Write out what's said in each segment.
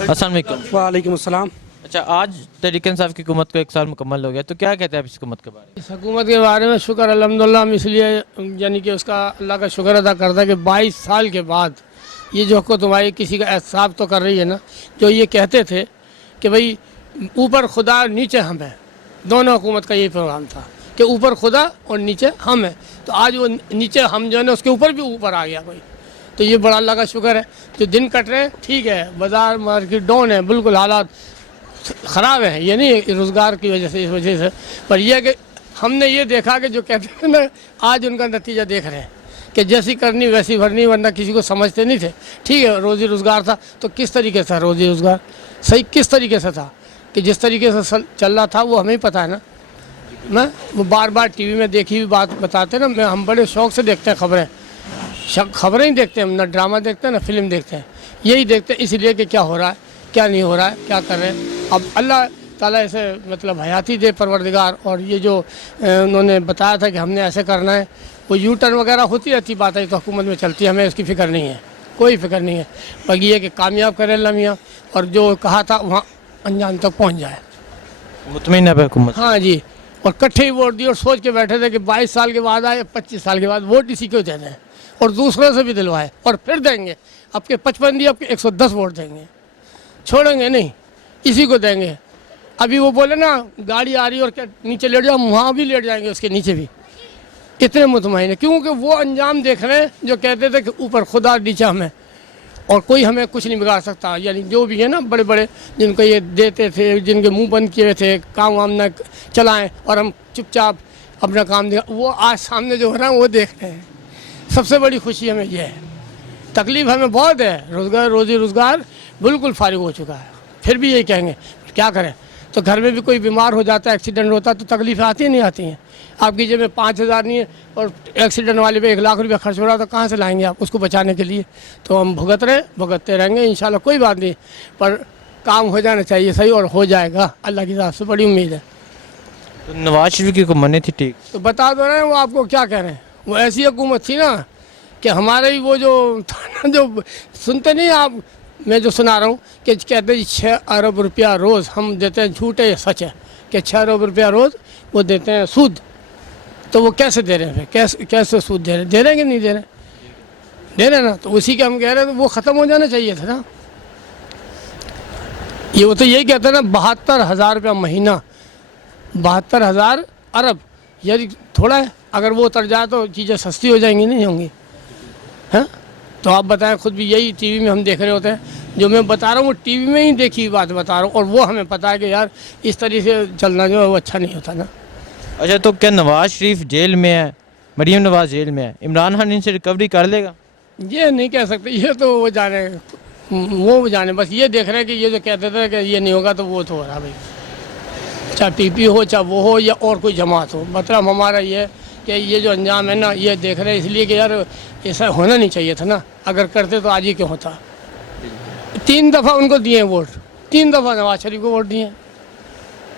السلام علیکم۔ وعلیکم السلام۔ اچھا، آج تحریک انصاف کی حکومت کو 1 سال مکمل ہو گیا، تو کیا کہتے ہیں آپ اس حکومت کے بارے میں؟ اس حکومت کے بارے میں شکر الحمدللہ، ہم اس لیے یعنی کہ اس کا اللہ کا شکر ادا کرتا ہے کہ 22 سال کے بعد یہ جو حکومت آئی کسی کا احتساب تو کر رہی ہے نا۔ جو یہ کہتے تھے کہ بھئی اوپر خدا نیچے ہم ہیں، دونوں حکومت کا یہی پروگرام تھا کہ اوپر خدا اور نیچے ہم ہیں، تو آج وہ نیچے ہم جو ہے نا اس کے اوپر بھی اوپر آ گیا کوئی، تو یہ بڑا اللہ کا شکر ہے۔ جو دن کٹ رہے ہیں ٹھیک ہے، بازار مارکیٹ ڈاؤن ہے، بالکل حالات خراب ہیں، یہ نہیں روزگار کی وجہ سے، اس وجہ سے، پر یہ کہ ہم نے یہ دیکھا کہ جو کہتے ہیں نا آج ان کا نتیجہ دیکھ رہے ہیں کہ جیسی کرنی ویسی بھرنی، ورنہ کسی کو سمجھتے نہیں تھے۔ ٹھیک ہے، روزی روزگار تھا تو کس طریقے سے روزی روزگار صحیح کس طریقے سے تھا کہ جس طریقے سے چل رہا تھا وہ ہمیں پتہ ہے نا۔ میں وہ بار بار ٹی وی میں دیکھی ہوئی بات بتاتے نا، ہم بڑے شوق سے دیکھتے ہیں خبریں ہی دیکھتے ہیں، نہ ڈرامہ دیکھتے ہیں نہ فلم دیکھتے ہیں، یہی دیکھتے ہیں اس لیے کہ کیا ہو رہا ہے کیا نہیں ہو رہا ہے، کیا کر رہے ہیں۔ اب اللہ تعالیٰ اسے مطلب حیاتی دے پروردگار، اور یہ جو انہوں نے بتایا تھا کہ ہم نے ایسے کرنا ہے، وہ یو ٹرن وغیرہ ہوتی رہتی باتیں تو حکومت میں چلتی ہے، ہمیں اس کی فکر نہیں ہے، کوئی فکر نہیں ہے، باقی یہ کہ کامیاب کرے اللہ میاں، اور جو کہا تھا وہاں انجام تک پہنچ جائے۔ مطمئن ہے حکومت؟ ہاں جی، اور کٹھے ہی ووٹ دیے اور سوچ کے بیٹھے تھے کہ 22 سال کے بعد آئے، 25 سال کے بعد ووٹ اسی کو دے دیں، اور دوسروں سے بھی دلوائے اور پھر دیں گے، اب کے 55 دیے، اب کے 110 ووٹ دیں گے، چھوڑیں گے نہیں، اسی کو دیں گے۔ ابھی وہ بولے نا گاڑی آ رہی اور کیا نیچے لیٹ جاؤ، وہاں بھی لیٹ جائیں گے، اس کے نیچے بھی اتنے مطمئن ہیں، کیونکہ وہ انجام دیکھ رہے ہیں جو کہتے تھے کہ اوپر خدا نیچے ہمیں، اور کوئی ہمیں کچھ نہیں بگاڑ سکتا۔ یعنی جو بھی ہے نا بڑے بڑے جن کو یہ دیتے تھے، جن کے منہ بند کیے تھے، کام وام نہ چلائیں اور ہم چپ چاپ اپنا کام دیا، وہ آج سامنے جو ہو رہا ہے وہ دیکھ رہے ہیں۔ سب سے بڑی خوشی ہمیں یہ ہے، تکلیف ہمیں بہت ہے، روزی روزگار بالکل فارغ ہو چکا ہے، پھر بھی یہی کہیں گے کیا کریں۔ تو گھر میں بھی کوئی بیمار ہو جاتا ہے، ایکسیڈنٹ ہوتا ہے تو تکلیفیں آتی نہیں آتی ہیں۔ آپ کی جیب میں 5,000 نہیں ہے اور ایکسیڈنٹ والے پہ 1,00,000 روپے خرچ ہو رہا تو کہاں سے لائیں گے آپ اس کو بچانے کے لیے؟ تو ہم بھگتتے رہیں گے انشاءاللہ، کوئی بات نہیں، پر کام ہو جانا چاہیے صحیح، اور ہو جائے گا، اللہ کی ذات سے بڑی امید ہے۔ تو نواز شریف کی حکومت نہیں تھی ٹھیک؟ تو بتا دو رہے ہیں، وہ آپ کو کیا کہہ رہے ہیں، وہ ایسی حکومت تھی نا کہ ہمارے ہی وہ جو تھا نا، جو سنتے نہیں آپ، میں جو سنا رہا ہوں کہ کہتے ہیں 6 ارب روپیہ روز ہم دیتے ہیں، جھوٹ ہے یہ سچ ہے کہ 6 ارب روپیہ روز وہ دیتے ہیں سود، تو وہ کیسے دے رہے ہیں پھر، کیسے سود دے رہے ہیں، دے رہے ہیں کہ نہیں دے رہے ہیں نا، تو اسی کے ہم کہہ رہے ہیں تو وہ ختم ہو جانا چاہیے تھا نا۔ یہ وہ تو یہی کہتے ہیں نا 72,000 روپیہ مہینہ، 72,000 ارب، یہ تھوڑا ہے، اگر وہ اتر جائے تو چیزیں سستی ہو جائیں گی نہیں ہوں گی، ہاں؟ تو آپ بتائیں، خود بھی یہی ٹی وی میں ہم دیکھ رہے ہوتے ہیں، جو میں بتا رہا ہوں وہ ٹی وی میں ہی دیکھی بات بتا رہا ہوں، اور وہ ہمیں پتہ ہے کہ یار اس طریقے سے چلنا جو ہے وہ اچھا نہیں ہوتا نا۔ اچھا، تو کیا نواز شریف جیل میں ہے، مریم نواز جیل میں ہے، عمران خان ان سے ریکوری کر لے گا؟ یہ نہیں کہہ سکتے، یہ تو وہ جانے، بس یہ دیکھ رہے ہیں کہ یہ جو کہتے تھے کہ یہ نہیں ہوگا تو وہ تو ہو رہا بھائی، چاہے پی پی ہو چاہے وہ ہو یا اور کوئی جماعت ہو، مطلب ہمارا یہ ہے کہ یہ جو انجام ہے نا یہ دیکھ رہے ہیں، اس لیے کہ یار ایسا ہونا نہیں چاہیے تھا نا، اگر کرتے تو آج ہی کیوں ہوتا۔ 3 دفعہ ان کو دیے ووٹ، 3 دفعہ نواز شریف کو ووٹ دیے،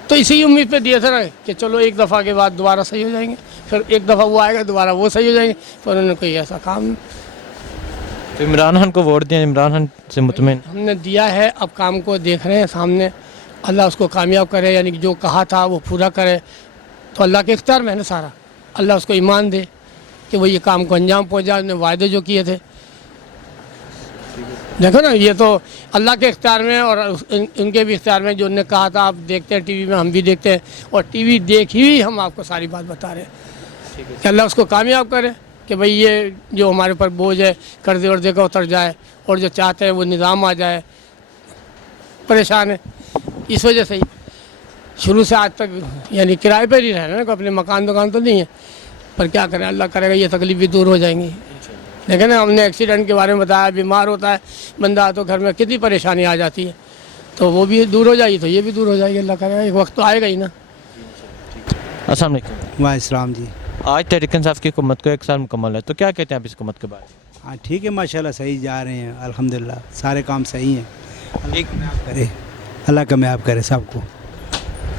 تو اسی امید پہ دیے تھے نا کہ چلو ایک دفعہ کے بعد دوبارہ صحیح ہو جائیں گے، پھر ایک دفعہ وہ آئے گا دوبارہ وہ صحیح ہو جائیں گے، پر انہوں نے کوئی ایسا کام نہیں۔ تو عمران خان کو ووٹ دیا، عمران خان سے مطمئن؟ ہم نے دیا ہے، اب کام کو دیکھ رہے ہیں سامنے، اللہ اس کو کامیاب کرے، یعنی کہ جو کہا تھا وہ پورا کرے، تو اللہ کے اختیار میں ہے نا سارا، اللہ اس کو ایمان دے کہ وہ یہ کام کو انجام پہنچا، انہوں نے وعدے جو کیے تھے، دیکھو نا یہ تو اللہ کے اختیار میں اور ان کے بھی اختیار میں، جو انہوں نے کہا تھا، آپ دیکھتے ہیں ٹی وی میں، ہم بھی دیکھتے ہیں، اور ٹی وی دیکھ ہی ہم آپ کو ساری بات بتا رہے ہیں کہ اللہ اس کو کامیاب کرے کہ بھئی یہ جو ہمارے اوپر بوجھ ہے قرضے ورضے کا اتر جائے، اور جو چاہتے ہیں وہ نظام آ جائے، پریشان ہے اس وجہ سے ہی شروع سے آج تک یعنی کرائے پہ ہی رہنا نا، اپنے مکان دکان تو نہیں ہے، پر کیا کریں، اللہ کرے گا یہ تکلیف بھی دور ہو جائیں گی۔ دیکھیں نا، ہم نے ایکسیڈنٹ کے بارے میں بتایا، بیمار ہوتا ہے بندہ تو گھر میں کتنی پریشانی آ جاتی ہے، تو وہ بھی دور ہو جائے گی تو یہ بھی دور ہو جائے گی، اللہ کرے گا، ایک وقت تو آئے گا ہی نا۔ السلام علیکم۔ وعلیکم السلام جی۔ آج تحریک انصاف کی حکومت کو 1 سال مکمل ہے، تو کیا کہتے ہیں آپ اس حکومت کے بارے میں؟ ہاں ٹھیک ہے، ماشاءاللہ صحیح جا رہے ہیں، الحمدللہ سارے کام صحیح ہیں، ٹھیک کرے اللہ کامیاب کرے سب کو۔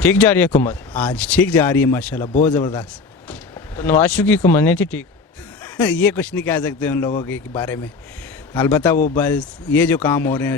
ٹھیک جا رہی ہے حکومت؟ آج ٹھیک جا رہی ہے ماشاءاللہ، بہت زبردست۔ تو نواز شریف کی حکومت نہیں تھی ٹھیک؟ یہ کچھ نہیں کہہ سکتے ان لوگوں کے بارے میں، البتہ وہ بس یہ جو کام ہو رہے ہیں